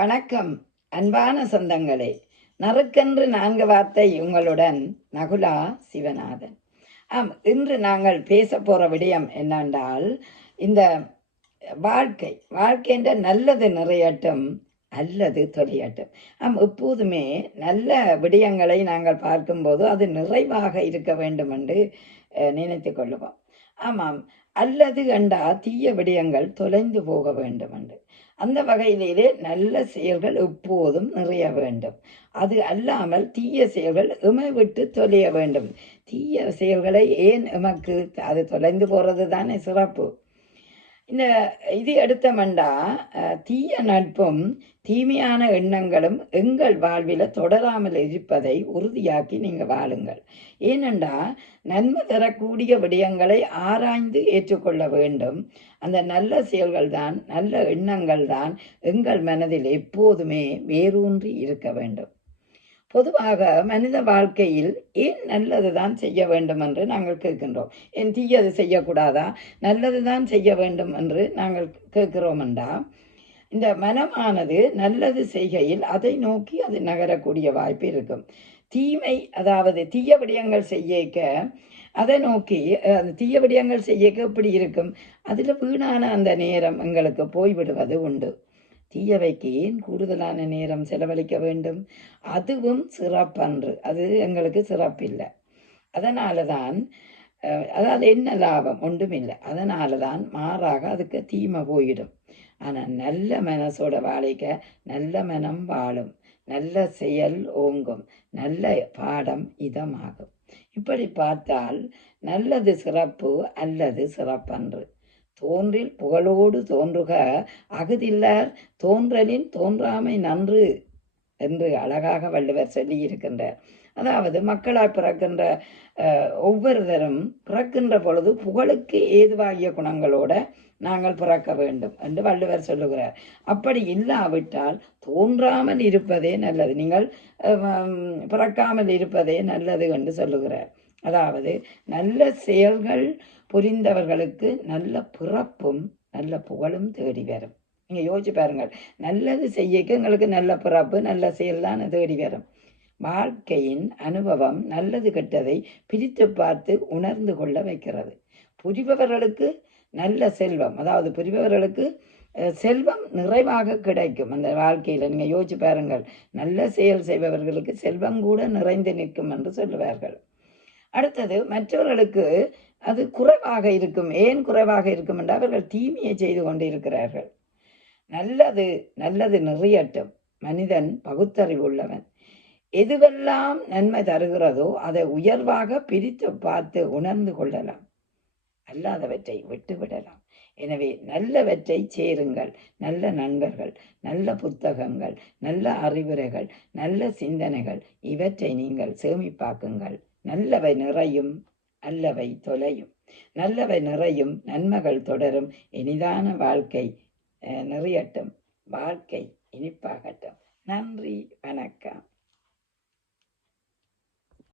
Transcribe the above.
வணக்கம் அன்பான சொந்தங்களே. நறுக்கென்று 4 வார்த்தை உங்களுடன் நகுலா சிவநாதன். இன்று நாங்கள் பேச போற விடயம் என்னென்றால், இந்த வாழ்க்கைன்ற நல்லது நிறையட்டும் அல்லது தொலையட்டும். எப்போதுமே நல்ல விடயங்களை நாங்கள் பார்க்கும்போது அது நிறைவாக இருக்க வேண்டும் என்று நினைத்து கொள்ளுவோம். ஆமாம், அல்லது கண்டா தீய விடயங்கள் தொலைந்து போக வேண்டும் என்று. அந்த வகையிலே நல்ல செயல்கள் எப்போதும் நிறைய வேண்டும். அது அல்லாமல் தீய செயல்கள் எமை விட்டு தொலைய வேண்டும். தீய செயல்களை ஏன் எமக்கு அது தொலைந்து போறது தானே சிறப்பு. இந்த இது எடுத்தமண்டா தீய நட்பும் தீமையான எண்ணங்களும் எங்கள் வாழ்வில் தொடராமல் இருப்பதை உறுதியாக்கி நீங்கள் வாழுங்கள். ஏனென்றா நன்மை தரக்கூடிய விடயங்களை ஆராய்ந்து ஏற்றுக்கொள்ள வேண்டும். அந்த நல்ல செயல்கள் தான், நல்ல எண்ணங்கள் தான் எங்கள் மனதில் எப்போதுமே வேரூன்றி இருக்க வேண்டும். பொதுவாக மனித வாழ்க்கையில் ஏன் நல்லது தான் செய்ய வேண்டும் என்று நாங்கள் கேட்கின்றோம். ஏன் தீயது செய்யக்கூடாதா, நல்லது தான் செய்ய வேண்டும் என்று நாங்கள் கேட்கிறோம்டா, இந்த மனமானது நல்லது செய்கையில் அதை நோக்கி அது நகரக்கூடிய வாய்ப்பு இருக்கும். தீமை, அதாவது தீய விடயங்கள் செய்யக்க அதை நோக்கி தீய விடயங்கள் செய்யக்க எப்படி இருக்கும், அதில் வீணான அந்த நேரம் எங்களுக்கு போய்விடுவது உண்டு. தீயவைக்கு ஏன் கூடுதலான நேரம் செலவழிக்க வேண்டும்? அதுவும் சிறப்பன்று, அது எங்களுக்கு சிறப்பில்லை. அதனால தான் அதாவது என்ன லாபம்? ஒன்றுமில்லை. அதனால தான் மாறாக அதுக்கு தீமை போயிடும். ஆனால் நல்ல மனசோட வாழைக்க நல்ல மனம் வாழும், நல்ல செயல் ஓங்கும், நல்ல பாடம் இதமாகும். இப்படி பார்த்தால் நல்லது சிறப்பு அல்லது சிறப்பன்று. தோன்றில் புகழோடு தோன்றுக அகுதில்லார் தோன்றலின் தோன்றாமை நன்று என்று அழகாக வள்ளுவர் சொல்லியிருக்கின்றார். அதாவது மக்களால் பிறக்கின்ற ஒவ்வொருத்தரும் பிறக்கின்ற பொழுது புகழுக்கு ஏதுவாகிய குணங்களோட நாங்கள் பிறக்க வேண்டும் என்று வள்ளுவர் சொல்லுகிறார். அப்படி இல்லாவிட்டால் தோன்றாமல் இருப்பதே நல்லது, நீங்கள் பிறக்காமல் இருப்பதே நல்லது என்று சொல்லுகிறார். அதாவது நல்ல செயல்கள் புரிந்தவர்களுக்கு நல்ல பிறப்பும் நல்ல புகழும் தேடி வரும். நீங்கள் யோசிச்சு பாருங்கள், நல்லது செய்யக்கு எங்களுக்கு நல்ல பிறப்பு நல்ல செயல் தான் தேடி வரும். வாழ்க்கையின் அனுபவம் நல்லது கெட்டதை பிரித்து பார்த்து உணர்ந்து கொள்ள வைக்கிறது. புரிபவர்களுக்கு நல்ல செல்வம், அதாவது புரிபவர்களுக்கு செல்வம் நிறைவாக கிடைக்கும். அந்த வாழ்க்கையில் நீங்கள் யோசிச்சு பாருங்கள், நல்ல செயல் செய்பவர்களுக்கு செல்வம் கூட நிறைந்து நிற்கும் என்று சொல்லுவார்கள். அடுத்தது மற்றவர்களுக்கு அது குறைவாக இருக்கும். ஏன் குறைவாக இருக்கும் என்றால் அவர்கள் தீமையை செய்து கொண்டு இருக்கிறார்கள். நல்லது நிறையட்டும். மனிதன் பகுத்தறிவுள்ளவன். எதுவெல்லாம் நன்மை தருகிறதோ அதை உயர்வாக பிரித்து பார்த்து உணர்ந்து கொள்ளலாம், அல்லாதவற்றை விட்டுவிடலாம். எனவே நல்லவற்றை சேருங்கள். நல்ல நண்பர்கள், நல்ல புத்தகங்கள், நல்ல அறிவுரைகள், நல்ல சிந்தனைகள், இவற்றை நீங்கள் சேமிப்பாக்குங்கள். நல்லவை நிறையும், அல்லவை தொலையும். நல்லவை நிறையும், நன்மைகள் தொடரும். இனிதான வாழ்க்கை நிறையட்டும், வாழ்க்கை இனிப்பாகட்டும். நன்றி, வணக்கம்.